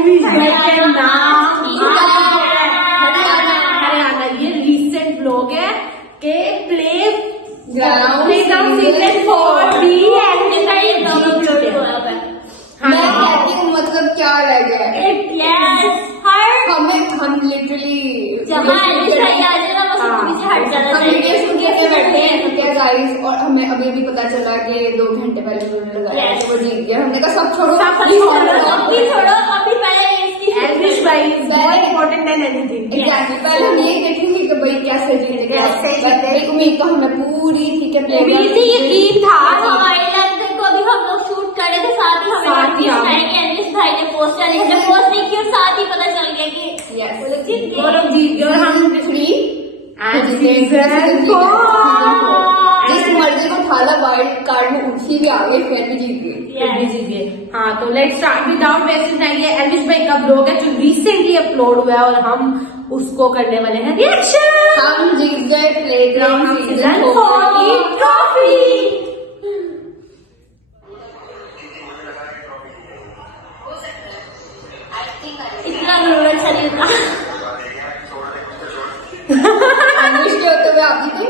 एलविश भाई के नाम हरियाणा। ये रीसेंट ब्लॉग है के प्ले ग्राउंड सीजन 4 भी मैं कहती हूँ मतलब क्या रह गया हम लिटरली बैठे हैं क्या गाइस, और हमें अभी भी पता चला कि 2 घंटे पहले उन्होंने लगाया तो वो जीत गया। हमने कहा सब छोड़ो अभी एलविश भाई बहुत इम्पोर्टेंट है एनीथिंग। एग्जैक्टली पहले हम ये देखेंगे कि भाई कैसे जीतेगा। उम्मीद तो हमें पूरी थी कि यकीन था को अभी हम लोग शूट कर रहे थे, साथ ही हमें एलविश भाई ने पोस्ट कर दिया, पोस्ट नहीं की और साथ ही पता चल गया कि वो लोग जीत गए और हम 3 जिस मर्जी को थाला वाइल्ड कार्ड में उठी भी आ गए फिर भी जीत गए। हाँ तो let's start without wasting time. ये एलविश भाई का ब्लॉग है जो रिसेंटली अपलोड हुआ है और हम उसको करने वाले हैं रिएक्शन। हम जीत गए प्लेग्राउंड सीजन 4 की ट्रॉफी। इतना नर्वस है नहीं था। एलविश के होते हुए आप जीते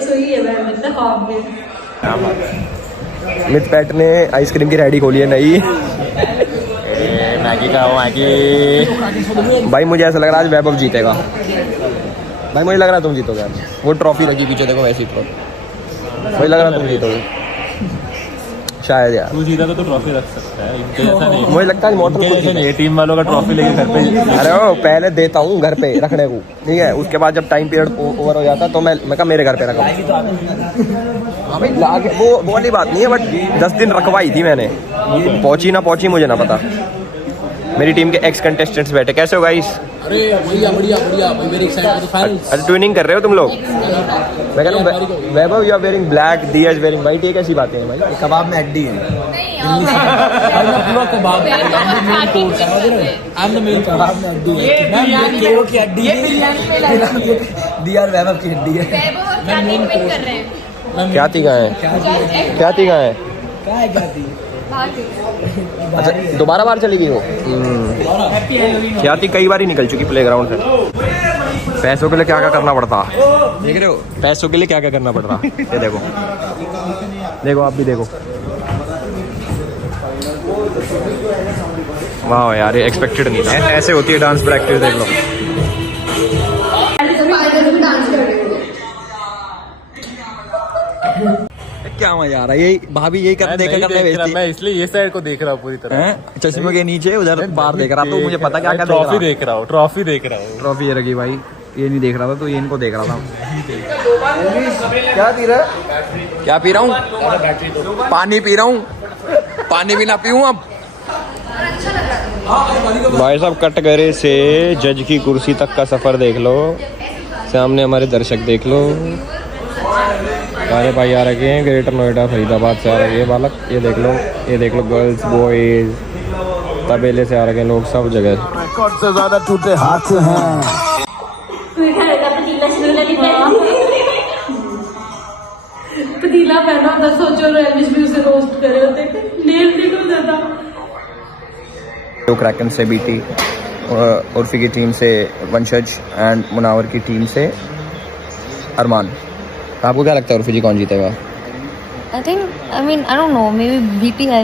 सोई है मैं मतलब ख्वाब में। मिथ पैट ने आइसक्रीम की रेडी खोली है नई। मैगी का मैगी। भाई मुझे ऐसा लग रहा है आज वैभव जीतेगा। भाई मुझे लग रहा है तुम जीतोगे आज। वो ट्रॉफी रखी पीछे देखो वैसी ट्रॉफी। मुझे लग रहा है तुम जीतोगे शायद यार। तू जीता तो ट्रॉफी रख सकता है, इनके जैसा नहीं। मुझे लगता है मोटर ये टीम वालों का ट्रॉफी लेके घर पे। अरे वो पहले देता हूँ घर पे रखने को, ठीक है। उसके बाद जब टाइम पीरियड ओवर हो जाता है तो मैं कहा मेरे घर पे रखा। हाँ भाई लाके वो वाली बात नहीं है, बट 10 दिन रखवाई थी मैंने। पहुंची ना पहुंची मुझे ना पता। मेरी टीम के एक्स कंटेस्टेंट्स बैठे। कैसे हो गाइस? अरे बढ़िया बढ़िया बढ़िया, वेरी एक्साइटेड फॉर फाइनल्स। अच्छा ट्विनिंग कर रहे हो तुम लोग? मैं कह रहा हूँ वैभव यू आर वेयरिंग ब्लैक, दिया इज वेयरिंग व्हाइट। ये कैसी बातें हैं भाई? कबाब में हड्डी है। पूरा कबाब आई एम द मेन कबाब में हड्डी है। मैं केओ की हड्डी है, दिया वैभव की हड्डी है। मैं मेन कोर्स कर रहे हैं। क्या तीगा है? क्या तीगा है? क्या थी? अच्छा दोबारा बार चली गई वो। क्या थी कई बार ही निकल चुकी प्लेग्राउंड से। पैसों के लिए क्या क्या करना पड़ता, देख रहे हो? पैसों के लिए क्या क्या करना पड़ रहा। ये देखो देखो आप भी देखो। वाह यार ये एक्सपेक्टेड नहीं था। ऐसे होती है डांस प्रैक्टिस, देख लो। डांस कर रहे थे। क्या मजा आ रहा है? यही भाभी यही करने भेजती। मैं इसलिए ये साइड को देख रहा हूँ पूरी तरह। चश्मे के नीचे उधर बाहर देख रहा तो मुझे पता क्या क्या ट्रॉफी देख रहा हूँ। ट्रॉफी देख रहा हूँ। ट्रॉफी ये रखी भाई, ये नहीं देख रहा था तो ये इनको देख रहा था। क्या पी रहा है? क्या पी रहा हूँ? पानी पी रहा हूँ। पानी भी ना पीऊँ अब। भाई साहब कटघरे से जज की कुर्सी तक का सफर देख लो। सामने हमारे दर्शक देख लो। सारे भाई आ रखे हैं ग्रेटर नोएडा फरीदाबाद से आ रहे हैं बालक। ये देख लो गर्ल्स बॉयज तबेले से आ रखे हैं लोग, सब जगह। रिकॉर्ड से ज्यादा टूटे हाथ हैं। पतीला पहना होता, सोचो एलविश भी उसे रोस्ट करे होते। नेल देखो ज्यादा। तो क्रैकन से बीटी, उर्फी की टीम से वंशज एंड मुनावर की टीम से अरमान। आपको क्या लगता है उर्फी जी कौन जीतेगा? I don't know, maybe BP है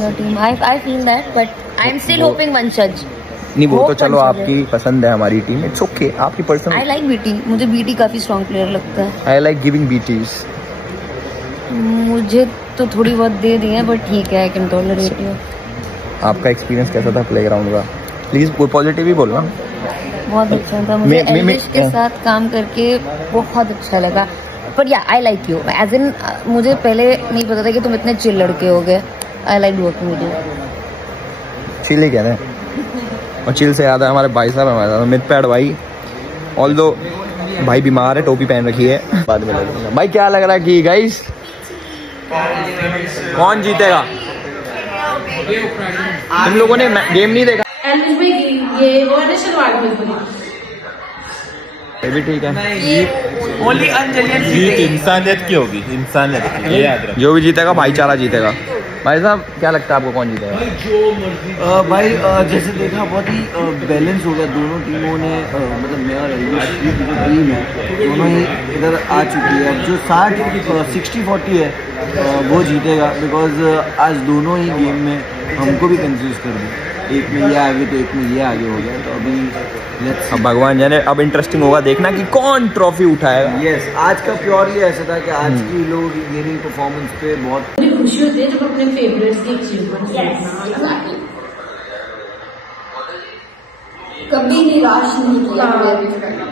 your team. I feel that, but I'm still hoping Vanshaj. नहीं वो तो चलो आपकी पसंद है, हमारी टीम इट्स ओके। आपकी पर्सनल। I like BT. मुझे BT काफी स्ट्रॉन्ग प्लेयर लगता है। I like giving BTs. मुझे तो थोड़ी बहुत दे दी है बट ठीक है, आई कैन टॉलरेट यू। आपका एक्सपीरियंस कैसा था प्लेग्राउंड का? प्लीज पॉजिटिव ही बोलना। बहुत अच्छा था। मुझे एलविश के साथ काम करके बहुत अच्छा लगा। पर या I like you as in, मुझे पहले नहीं पता था कि तुम इतने चिल लड़के हो गए। I like working with you. Chill ही कहते हैं। और चिल से याद है हमारे भाई साहब हमारे साथ मिथ पैड भाई। ऑल्दो भाई बीमार है, टोपी पहन रखी है। बाद में लगेगा। भाई क्या लग रहा है कि गाइस कौन जीतेगा? तुम लोगों ने गेम नहीं देखा? एलविश भाई ये वो है ना शलवार में ये भी ठीक है। ओनली अंजलि जीत इंसानियत की होगी, इंसानियत की, ये याद रखो। जो भी जीतेगा भाईचारा जीतेगा। भाई साहब क्या लगता है आपको कौन जीतेगा? भाई जैसे देखा बहुत ही बैलेंस हो गया दोनों टीमों ने मतलब मेरा टीम है दोनों ही इधर आ चुकी है। अब जो 60-40 है वो जीतेगा बिकॉज आज दोनों ही गेम में हमको भी कंफ्यूज कर दिया, एक में ये आगे तो एक में ये आगे हो गया। तो अभी अब भगवान जाने, अब इंटरेस्टिंग होगा देखना कि कौन ट्रॉफी उठाएगा। यस, आज का प्योरली ऐसा था कि आज की लोग गेमिंग परफॉर्मेंस पे बहुत मुझे खुशी होती है जब अपने फेवरेट्स की अचीवमेंट कभी निराश नहीं किया हाँ। एलविश भाई ने।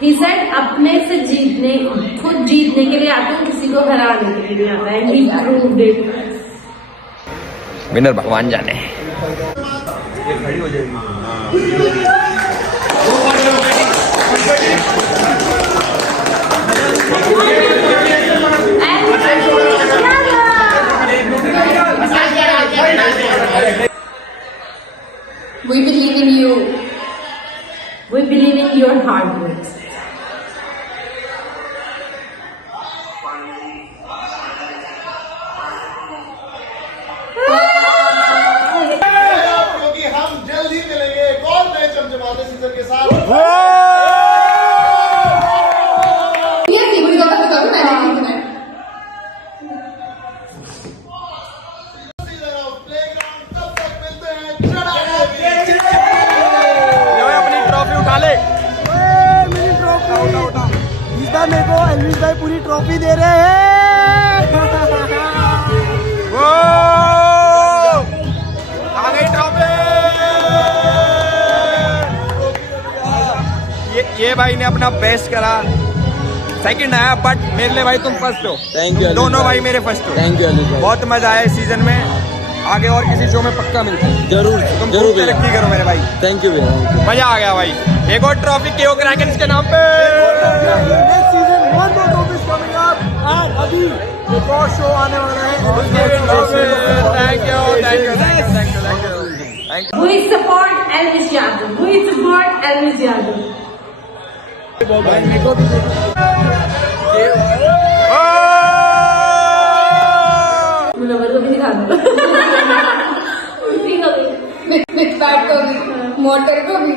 ही सेड अपने से जीतने, खुद जीतने के लिए आता हूँ, किसी को हराने के लिए नहीं आता है। He proved it. विनर भगवान जाने। We believe in you. We believe in your hard work. क्योंकि हम जल्द ही मिलेंगे एक और नए चमचमाते सीजन के साथ। ये सीखने का तो करो मैंने सीखना है। प्लेग्राउंड तब तक मिलते हैं चढ़ाने अपनी ट्रॉफी उठा ले। मेरी ट्रॉफी उठा इस बार मेरे को एलविश भाई पूरी ट्रॉफी दे रहे हैं। वो आ गई ट्रॉफी। ये भाई ने अपना बेस्ट करा, सेकंड आया, बट मेरे लिए भाई तुम फर्स्ट हो। थैंक यू दोनों भाई मेरे फर्स्ट हो। थैंक यू एलविश भाई, बहुत मजा आया इस सीजन में। आगे और किसी शो में पक्का मिलते हैं। जरूर तुम जरूर खूब तरक्की करो मेरे भाई। थैंक यू भैया। मजा आ गया भाई। एक और ट्रॉफी केओ क्रैकन्स के नाम पे। Next season one more trophies coming up and अभी एक और शो आने वाला है। Thank you. We support Elvis Yadav. We support Elvis Yadav. Munawar को भी दिखा दो। उसी को भी विथ पैट को भी, मोटर को भी।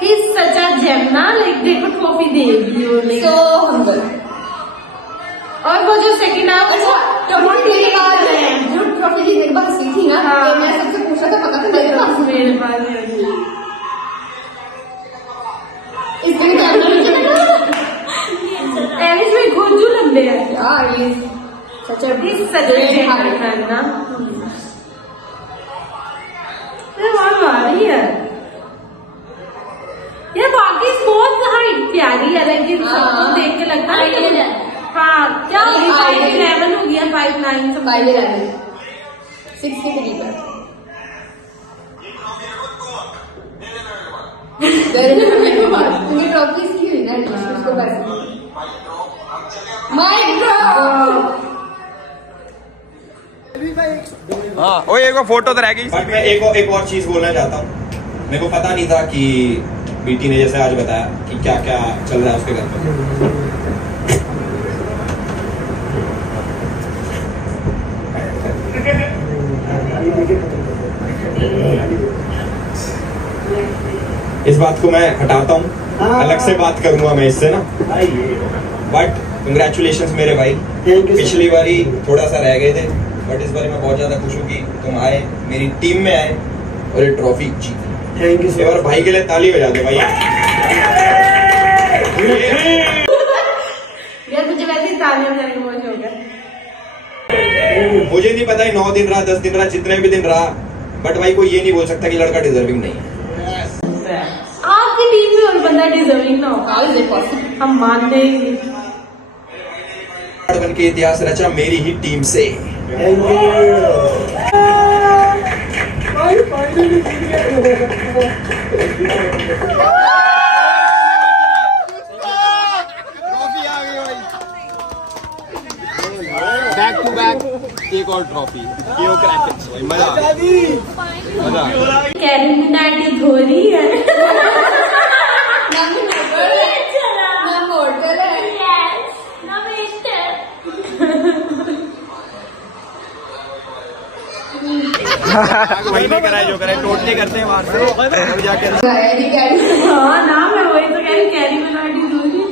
He's such a gem ना, like देखो ट्रॉफी दे दी उन्होंने। So humble. और वो जो सेकंड आया अच्छा, ट्रॉफी के बाद जो ट्रॉफी की मेरे पास सीखी ना, हाँ। तो मैं सबसे पूछा था, पता था मेरे पास मेरे पास है। इस दिन का एलिस में घोंजू लंबे हैं। क्या ये सच He's such a gentleman ना। ये बहुत भारी है। ये बाकी बहुत हाइट प्यारी है, लेकिन सबको देख के लगता है कि हाँ क्या होगी 5'11" हो गया, 5'9" 5'11", 6 के करीब है। तुम्हें ट्रॉफी इसकी हुई ना, उसको पैसे माइक ड्रॉप। हाँ वो एक फोटो तो रह गई। बट मैं एक और चीज बोलना चाहता हूँ। मेरे को पता नहीं था कि बीटी ने जैसे आज बताया कि क्या क्या चल रहा है उसके घर पे। इस बात को मैं हटाता हूँ, अलग से बात करूंगा मैं इससे ना। बट कंग्रेचुलेशंस मेरे भाई। पिछली बारी थोड़ा सा रह गए थे, बट इस बार मैं बहुत ज्यादा खुश हूँ कि तुम आए, मेरी टीम में आए और ये ट्रॉफी जीती। थैंक यू एक बार भाई के लिए ताली बजा दो भाई। यार मुझे वैसे ही तालियां बजाने का बहुत शौक है। मुझे नहीं पता 9 दिन रहा, 10 दिन रहा, जितने भी दिन रहा, बट भाई कोई ये नहीं बोल सकता कि लड़का डिजर्विंग नहीं है। आपकी टीम में और बंदा डिजर्विंग ना हो, How is it possible? हम मानते ही नहीं। बन के इतिहास रचा मेरी ही टीम से। बैक टू बैक एक और ट्रॉफी केओ क्रैकर्स भाई मजा आ गया। मजा आ गया। कैरिमिनाटी घोरी है। ना मोटल है Yes, now wasted. वही नहीं कराए जो कराए टोटली करते हैं बाहर से तब जाके हाँ ना मैं वही तो कह रही कैरिमिनाटी घोरी।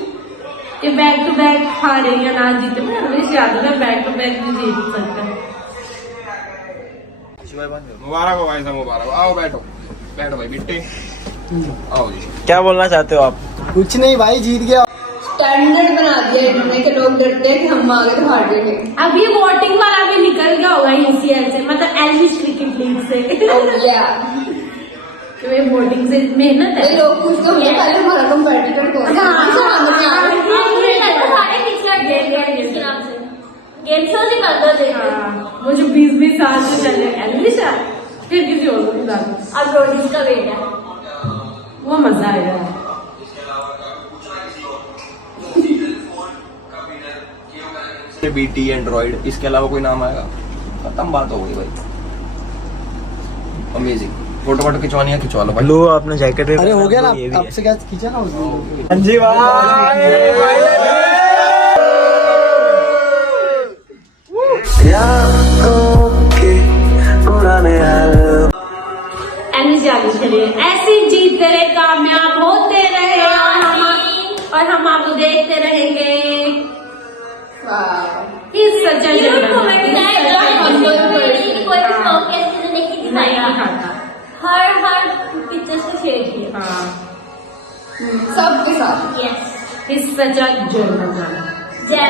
ये बैक टू बैक खा रही है ना जीते मैं हमेशा याद है बैक टू बैक भी जीत सकता है। मुबारक हो भाई साहब मुबारक हो। आओ बैठो बैठो भाई बिट्टे आओ जी। क्या बोलना चाहते हो आप? कुछ नहीं भाई जीत गया। स्टैंडर्ड बना दिया इन्होंने कि लोग डरते हैं कि हम आगे तो हार गए। अब ये वोटिंग वाला भी निकल गया होगा यूसीएल से मतलब एलविश क्रिकेट लीग से। तो ये वोटिंग से मेहनत है। ये लोग कुछ तो होंगे पहले हमारा कंपेटिटर कौन है। गेम शो से कर दो देखो। वो जो 20-20 साल से चल रहे एलविश फिर किसी और को बता दो। अब रोडीज का वेट है। वो मजा आएगा। बीटी एंड्रॉइड इसके अलावा कोई नाम आएगा खत्म बात हो गई भाई। अमेजिंग फोटो वोटो खिंचवानी है खिंचवा लो भाई। लो आपने जैकेट अरे हो गया ना आपसे क्या खींचा ना उसने। हाँ जी भाई एलविश याद करिए ऐसे जीतते रहे कामयाब होते रहे और हम आपको देखते रहेंगे। He's such a her pictures को शेयर किया। सबके साथ। Yes He's such a gentleman. जय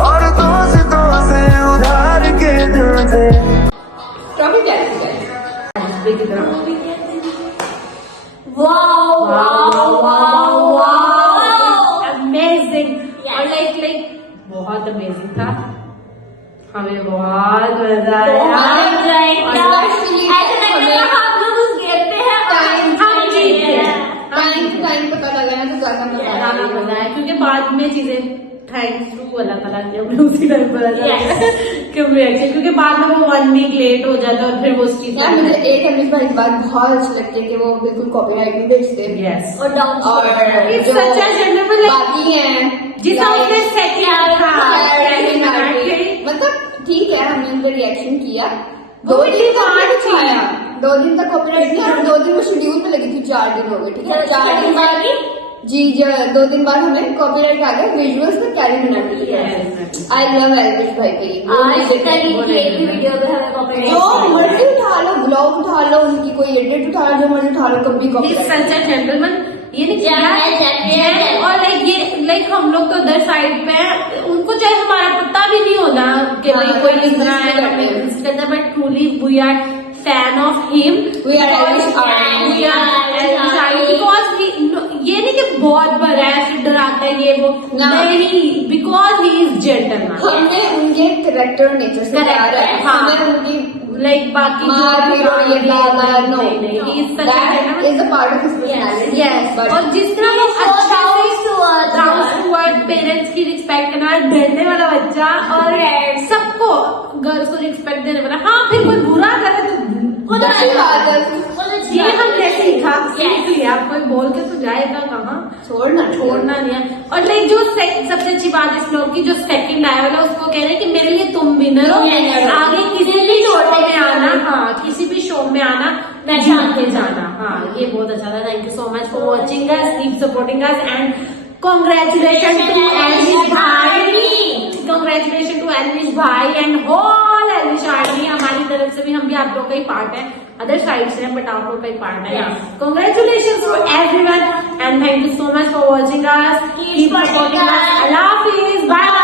और दोस्तों से उधार के दिल से ट्रॉफी कैसी है? अमेजिंग और लाइक बहुत अमेजिंग था। हमें बहुत मजा आया। टाइम पता लगा ना तो ज्यादा मजा आया। क्योंकि बाद में चीजें थैंक्स टू अल्लाह ताला ने हमें उसी टाइम पता चला क्यों रिएक्शन क्योंकि बाद में वो 1 वीक लेट हो जाता और फिर वो उस चीज यार मुझे एक एलविश भाई की बात बहुत अच्छी लगती है कि वो बिल्कुल कॉपीराइट नहीं बेचते। यस और डाउन और It's जो such a gentleman, like- बाकी हैं जिस हमने सेकंड था मतलब ठीक है हमने उनका रिएक्शन किया। वो 2 दिन तक डिमांड नहीं दिखाया। 2 दिन तक कॉपीराइट नहीं और 2 दिन वो शेड्यूल में लगी थी। 4 दिन हो गए ठीक है। 4 दिन बाद जी 2 दिन बाद हमें कॉपीराइट आ गया विजुअल्स में कैरिमिनाटी। आई लव एलविश भाई की आज तक की वीडियो में हमें कॉपीराइट जो मर्जी उठा लो ब्लॉग उठा लो उनकी कोई एडिट उठा लो जो मर्जी उठा लो कभी He's copyright. such a gentleman. ये नहीं Gentleman. और लाइक ये लाइक हम लोग तो अदर साइड पे हैं, उनको चाहे हमारा पता भी नहीं होना कि भाई कोई इस तरह है हमें but truly we are fan of him. We are Irish Army. We are Irish Army because ये नहीं कि बहुत बड़ा है फिर डराता है ये वो नहीं बिकॉज ही इज जेंटलमैन। हमें उनके करेक्टर नेचर से प्यार है। हमें उनकी लाइक बाकी मार हीरो ये blah no he is that is a part of his personality. Yes और जिस तरह वो अच्छा डाउन टू अर्थ पेरेंट्स की रिस्पेक्ट करना डरने वाला बच्चा और सबको गर्ल्स को रिस्पेक्ट देने वाला। हाँ फिर कोई बुरा करे तो अच्छी बात है। ये हमने सीखा सीख लिया। कोई बोल के तो जाएगा कहाँ छोड़ना नहीं है। और लाइक जो सबसे अच्छी बात इस लोग की जो सेकंड आया वाला उसको कह रहे हैं कि मेरे लिए तुम विनर हो आगे किसी भी शो में आना। हाँ किसी भी शो में आना मैं जान के जाना। हाँ ये बहुत अच्छा था। Thank you so much for watching us keep supporting us and congratulation to Elvish भाई। कॉन्ग्रेचुलेशन टू एलविश भाई एंड होल एलविश आर्मी। हमारी तरफ से भी हम भी आप लोग का ही पार्ट है अदर साइड से बट आप लोग का ही पार्ट है। Congratulation to everyone and thank you so much for watching us keep supporting us. अल्लाह हाफिज बाय।